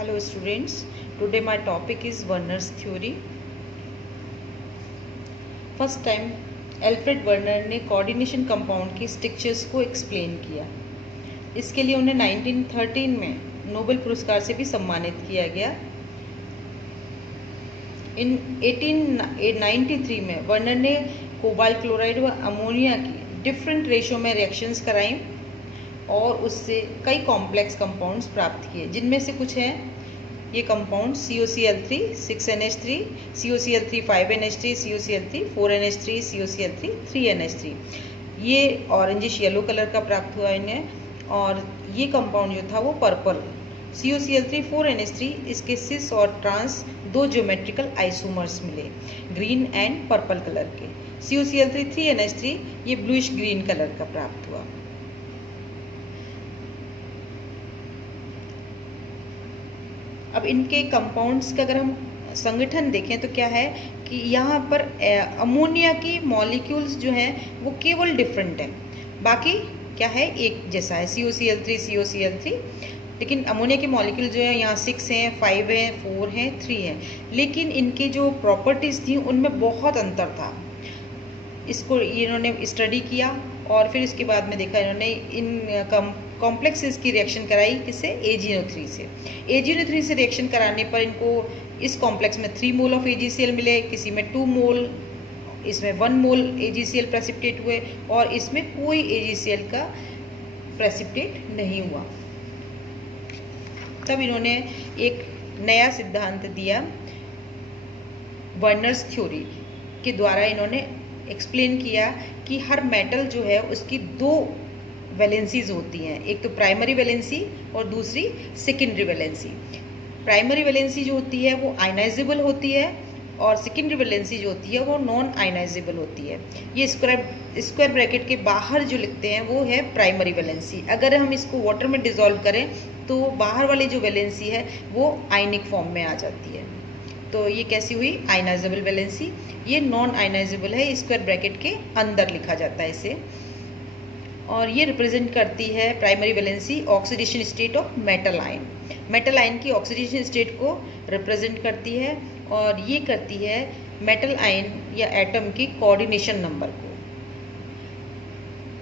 Hello students, today my topic is Werner's theory. First time Alfred Werner ने coordination compound के structures को explain किया। इसके लिए उन्हें 1913 में नोबेल पुरस्कार से भी सम्मानित किया गया। इन 1893 में वर्नर ने कोबाल्ट क्लोराइड व अमोनिया की डिफरेंट रेशो में रिएक्शंस कराई और उससे कई कॉम्प्लेक्स कंपाउंड्स प्राप्त किए, जिनमें से कुछ हैं ये compound COCl3 6NH3, COCl3 5NH3, COCl3 4NH3, COCl3 3NH3। ये ऑरेंजिश येलो कलर का प्राप्त हुआ इन्हें, और ये कंपाउंड जो था वो पर्पल। COCl3 4NH3 इसके सिस और ट्रांस दो ज्योमेट्रिकल आइसोमर्स मिले, ग्रीन एंड पर्पल कलर के। COCl3 3NH3 ये ब्लूइश ग्रीन कलर का प्राप्त हुआ। अब इनके कंपाउंड्स का अगर हम संगठन देखें तो क्या है कि यहाँ पर अमोनिया की मॉलिक्यूल्स जो हैं वो केवल डिफरेंट हैं, बाकी क्या है एक जैसा है COCl3, लेकिन अमोनिया के मॉलिक्यूल जो है यहाँ 6 हैं, 5 हैं, 4 हैं, 3 हैं, लेकिन इनकी जो प्रॉपर्टीज़ थी उनमें बहुत अंतर था। इसको इन्होंने स्टडी किया और फिर इसके बाद में देखा इन्होंने इन कॉम्प्लेक्सेस की रिएक्शन कराई, किससे? AgNO3 से। AgNO3 से रिएक्शन कराने पर इनको इस कॉम्प्लेक्स में 3 मोल ऑफ AgCl मिले, किसी में 2 मोल, इसमें 1 मोल AgCl प्रेसिपिटेट हुए और इसमें कोई AgCl का प्रेसिपिटेट नहीं हुआ। तब इन्होंने एक नया सिद्धांत दिया, वर्नर्स थ्योरी के द्वारा इन्होंने एक्सप्लेन किया कि हर मेटल जो है उसकी दो वैलेंसीज होती हैं, एक तो प्राइमरी वैलेंसी और दूसरी सेकेंडरी वैलेंसी। प्राइमरी वैलेंसी जो होती है वो आयनाइजेबल होती है और सेकेंडरी वैलेंसी जो होती है वो नॉन आयनाइजेबल होती है। ये स्क्वायर ब्रैकेट के बाहर जो लिखते हैं वो है प्राइमरी वैलेंसी। अगर हम इसको वाटर में डिसॉल्व करें तो बाहर वाली जो वैलेंसी है वो आयनिक फॉर्म में आ जाती है। तो ये कैसी हुई? Ionizable valency. ये नॉन आयनाइजेबल है, स्क्वायर ब्रैकेट के अंदर लिखा जाता है इसे, और ये रिप्रेजेंट करती है primary valency oxidation state of metal ion. Metal ion की ऑक्सीडेशन स्टेट को रिप्रेजेंट करती है और ये करती है मेटल आयन या एटम की कोऑर्डिनेशन नंबर को।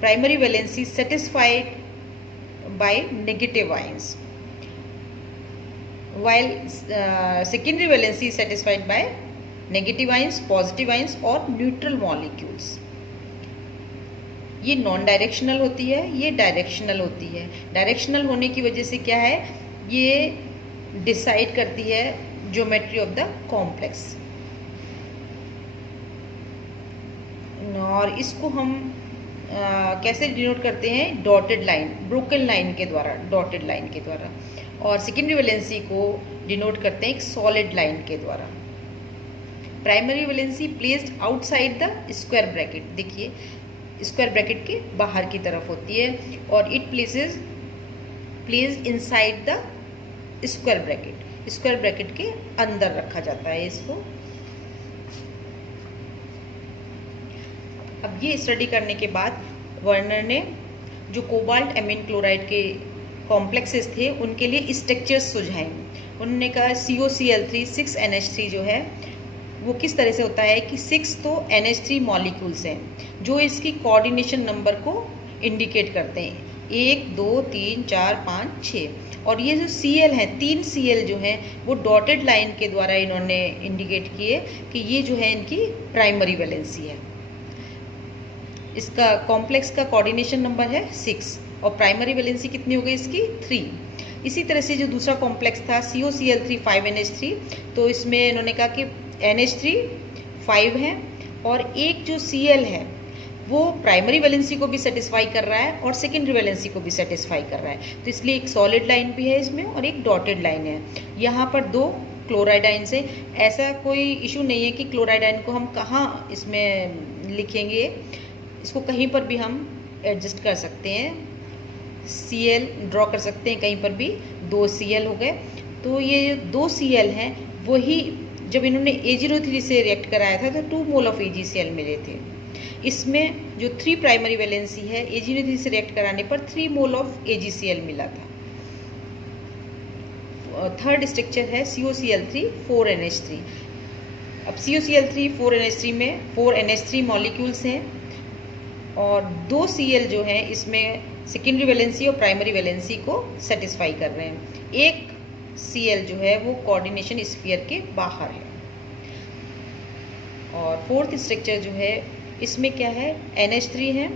Primary valency satisfied by negative ions, while secondary valency is satisfied by negative ions, positive ions और neutral molecules। ये नॉन डायरेक्शनल होती है, ये डायरेक्शनल होती है। डायरेक्शनल होने की वजह से क्या है, ये डिसाइड करती है ज्योमेट्री ऑफ द कॉम्प्लेक्स। और इसको हम कैसे डिनोट करते हैं? डॉटेड लाइन, ब्रोकन लाइन के द्वारा, डॉटेड लाइन के द्वारा। और सेकेंडरी वैलेंसी को डिनोट करते हैं एक सॉलिड लाइन के द्वारा। Primary valency placed outside the square bracket, देखिए स्क्वायर ब्रैकेट के बाहर की तरफ होती है, और it placed inside the square bracket, square bracket के अंदर रखा जाता है इसको। अब ये स्टडी करने के बाद वर्नर ने जो कोबाल्ट एमीन क्लोराइड के कॉम्प्लेक्सेस थे उनके लिए स्ट्रक्चर्स सुझाए। उन्होंने कहा COCl3 6NH3 जो है वो किस तरह से होता है कि 6 तो NH3 मॉलिक्यूल्स हैं जो इसकी कोऑर्डिनेशन नंबर को इंडिकेट करते हैं, 1 2 3 4 5 6, और ये जो Cl हैं, 3 Cl जो हैं वो डॉटेड लाइन के द्वारा इन्होंने इंडिकेट किए कि ये जो है इनकी प्राइमरी वैलेंसी है। इसका कॉम्प्लेक्स का कोऑर्डिनेशन नंबर है 6 और प्राइमरी वैलेंसी कितनी हो गई इसकी? 3। इसी तरह से जो दूसरा कॉम्प्लेक्स था COCl3 5NH3, तो इसमें इन्होंने कहा कि NH3 5 है और एक जो Cl है वो प्राइमरी वैलेंसी को भी सेटिस्फाई कर रहा है और सेकेंडरी वैलेंसी को भी सेटिस्फाई कर रहा है। तो इसलिए एक सॉलिड लाइन भी है इसमें और एक डॉटेड लाइन है। यहाँ पर 2 क्लोराइड आयन से, ऐसा कोई इशू नहीं है कि क्लोराइड आयन को हम कहाँ इसमें लिखेंगे, इसको कहीं पर भी हम एडजस्ट कर सकते हैं, Cl ड्रॉ कर सकते हैं कहीं पर भी। 2 Cl हो गए, तो ये 2 Cl हैं वही जब इन्होंने AgNO3 से रिएक्ट कराया था तो 2 मोल ऑफ AgCl मिले थे। इसमें जो 3 प्राइमरी वैलेंसी है AgNO3 से रिएक्ट कराने पर 3 मोल ऑफ AgCl मिला था। थर्ड स्ट्रक्चर है COCl3 4NH3। अब COCl3 4NH3 में 4NH3 मॉलिक्यूल्स हैं और 2 Cl जो हैं इसमें सेकेंडरी वैलेंसी और प्राइमरी वैलेंसी को सेटिस्फाई कर रहे हैं। एक Cl जो है वो कोऑर्डिनेशन स्फीयर के बाहर है। और फोर्थ स्ट्रक्चर जो है इसमें क्या है, NH3 है,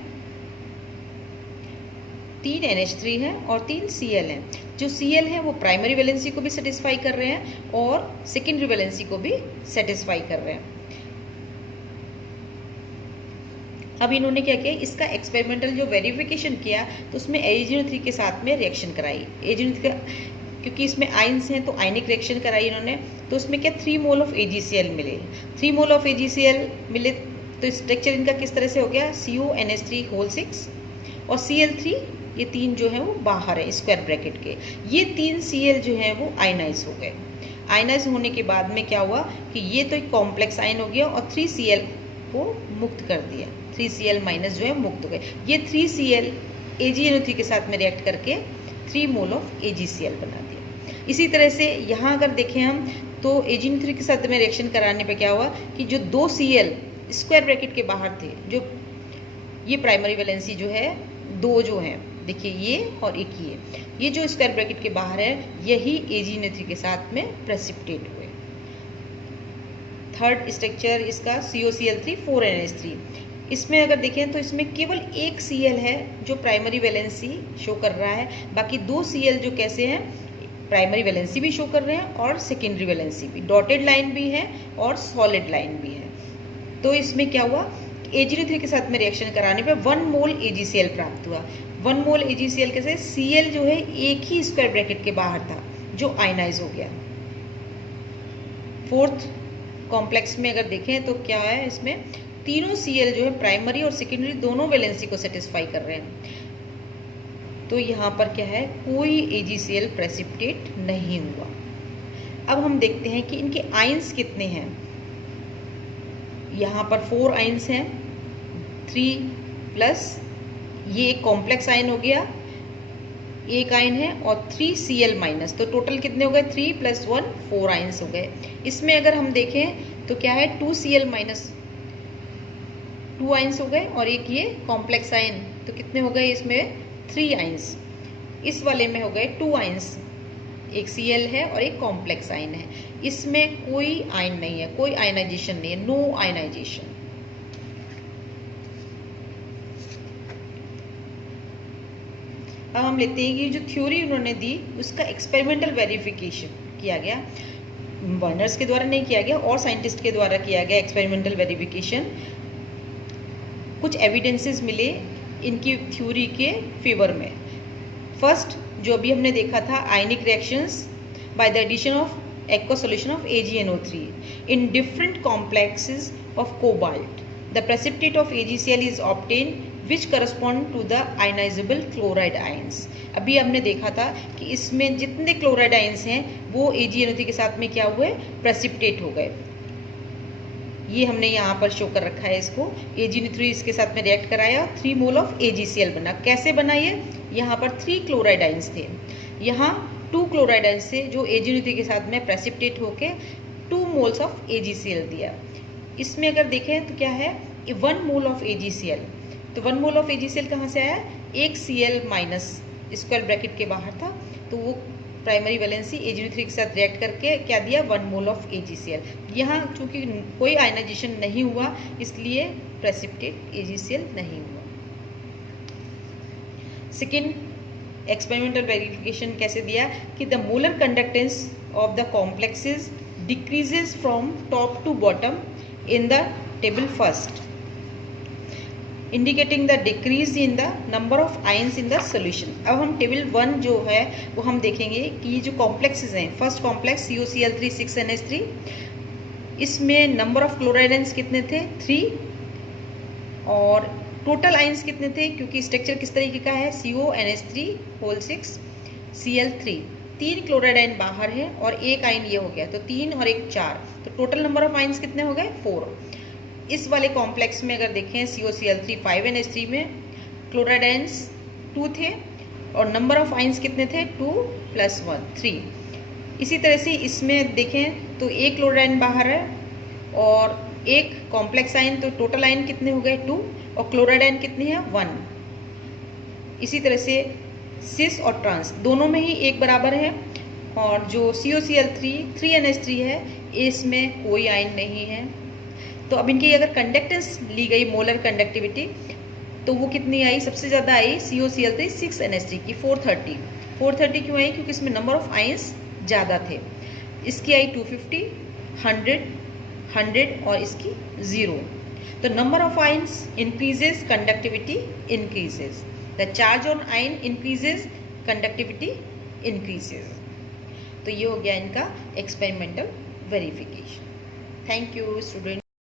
3 NH3 हैं और 3 Cl हैं। जो Cl हैं वो प्राइमरी वैलेंसी को भी सेटिस्फाई कर रहे हैं और सेकेंडरी वैलेंसी को भी सेटिस्फाई कर रहे हैं। अब इन्होंने क्या किया, इसका एक्सपेरिमेंटल जो वेरिफिकेशन किया तो उसमें AgNO3 के साथ में रिएक्शन कराई। AgNO3 का क्योंकि इसमें आइंस हैं तो आयनिक रिएक्शन कराई इन्होंने, तो उसमें क्या 3 मोल ऑफ AgCl मिले। 3 मोल ऑफ AgCl मिले तो स्ट्रक्चर इनका किस तरह से हो गया, CONH3 और Cl3, ये 3 जो है वो बाहर है स्क्वायर ब्रैकेट के। ये 3 Cl जो है वो आयनाइज हो गए। आयनाइज होने के बाद में क्या हुआ कि ये तो एक कॉम्प्लेक्स आयन हो गया और 3 Cl को मुक्त कर दिया, 3 Cl माइनस जो है मुक्त हो गए। ये 3 Cl AgNO3 के साथ में रिएक्ट करके 3 मोल ऑफ AgCl बना दिया। इसी तरह से यहाँ अगर देखें हम तो AgNO3 के साथ में रिएक्शन कराने पे क्या हुआ कि जो 2 Cl स्क्वायर ब्रैकेट के बाहर थे, जो ये प्राइमरी वैलेंसी जो है 2 जो हैं, देखिए ये और एक ये जो स्क्वायर ब्रैकेट के बाहर है यही AgNO3 के साथ में प्रेसिपिटेट हुए। थर्ड स्ट्रक्चर इसका COCl3 4NH3। इसमें अगर देखें तो इसमें केवल एक Cl है जो प्राइमरी वैलेंसी शो कर रहा है, बाकी 2 Cl जो कैसे हैं, प्राइमरी वैलेंसी भी शो कर रहे हैं और सेकेंडरी वैलेंसी भी, डॉटेड लाइन भी है और सॉलिड लाइन भी है। तो इसमें क्या हुआ, AgNO3 के साथ में रिएक्शन कराने पे 1 मोल AgCl प्राप्त हुआ। 1 मोल AgCl कैसे, Cl जो है एक ही स्क्वायर ब्रैकेट के बाहर था जो आयनाइज हो गया। फोर्थ कॉम्प्लेक्स में अगर देखें तो क्या है, इसमें तीनों Cl जो है प्राइमरी और सेकेंडरी दोनों वैलेंसी को सेटिस्फाई कर रहे हैं। तो यहाँ पर क्या है, कोई AgCl प्रेसिपिटेट नहीं हुआ। अब हम देखते हैं कि इनके आयंस कितने हैं। यहाँ पर 4 आयंस हैं, 3 प्लस ये एक कॉम्प्लेक्स आयन हो गया, एक आयन है और 3 Cl माइनस, तो टोटल कितने हो गए, 3 + 1 4 आयंस हो गए। इसमें अगर हम देखें तो क्या है, 2 Cl माइनस 2 आयंस हो गए और एक ये कॉम्प्लेक्स आयन, तो कितने हो गए इसमें 3 आयंस। इस वाले में हो गए 2 आयंस, एक Cl है और एक कॉम्प्लेक्स आयन है। इसमें कोई आयन नहीं है, कोई आयनाइजेशन नहीं है, नो आयनाइजेशन। अब हम लेते हैं कि जो थ्योरी उन्होंने दी उसका एक्सपेरिमेंटल वेरिफिकेशन किया गया, बर्नर्स के द्वारा नहीं किया गया और साइंटिस्ट के द्वारा किया गया एक्सपेरिमेंटल वेरिफिकेशन। कुछ एविडेंसेस मिले इनकी थ्योरी के फेवर में। फर्स्ट जो अभी हमने देखा था, ionic reactions by the addition of aqueous solution of AgNO3 in different complexes of cobalt. The precipitate of AgCl is obtained which correspond to the ionizable chloride ions. अभी हमने देखा था कि इसमें जितने क्लोराइड आयंस हैं वो AgNO3 के साथ में क्या हुए, प्रेसिपिटेट हो गए। ये हमने यहाँ पर शो कर रखा है इसको, AgNO3 इसके साथ में रिएक्ट कराया, 3 मोल ऑफ AgCl बना। कैसे बना ये, यहाँ पर 3 क्लोराइड आयंस थे, यहाँ 2 क्लोराइड आयंस से जो AgNO3 के साथ में प्रेसिपिटेट होके 2 मोल्स ऑफ AgCl दिया। इसमें अगर देखें तो क्या है, 1 मोल ऑफ AgCl, तो 1 मोल ऑफ AgCl कहाँ से आया, एक Cl माइनस स्क्वायर ब्रैकेट के बाहर था, तो वो प्राइमरी वैलेंसी AgNO3 के साथ रिएक्ट करके क्या दिया, 1 मोल ऑफ AgCl। यहाँ चूंकि कोई आयनाइजेशन नहीं हुआ इसलिए प्रेसिपिटेट AgCl नहीं हुआ। सेकेंड एक्सपेरिमेंटल वेरिफिकेशन कैसे दिया कि the molar conductance of the complexes decreases from top to bottom in the table first, indicating the decrease in the number of ions in the solution. अब हम table 1 जो है वो हम देखेंगे कि ये जो कॉम्प्लेक्सेस हैं, फर्स्ट कॉम्प्लेक्स COCl3 6NH3, इसमें नंबर ऑफ क्लोराइड आयंस कितने थे, 3, और टोटल आयंस कितने थे, क्योंकि स्ट्रक्चर किस तरीके का है, CONH3 Cl3, 3 क्लोराइड आयन बाहर है और एक आयन ये हो गया, तो 3 और 1 4, तो टोटल नंबर ऑफ आयंस कितने हो गए, 4। इस वाले कॉम्प्लेक्स में अगर देखें COCl3 5NH3 में क्लोराइड आयंस 2 थे और नंबर ऑफ आयंस कितने थे, 2 + 1 3। इसी तरह से इसमें देखें तो एक क्लोराइड बाहर है और एक कॉम्प्लेक्स आयन, तो टोटल आयन कितने हो गए 2 और क्लोराइड आयन कितनी है 1। इसी तरह से सिस और ट्रांस दोनों में ही एक बराबर है और जो COCl3 3NH3 है इसमें कोई आयन नहीं है। तो अब इनकी अगर कंडक्टेंस ली गई मोलर कंडक्टिविटी तो वो कितनी आई, सबसे ज़्यादा आई COCl3 6NH3 की 430। 430 क्यों आई, क्योंकि इसमें नंबर ऑफ आयंस ज़्यादा थे। इसकी आई 250, 100, 100 और इसकी 0। तो number of ions increases, conductivity increases. The charge on ion increases, conductivity increases. तो ये हो गया इनका experimental verification. Thank you student.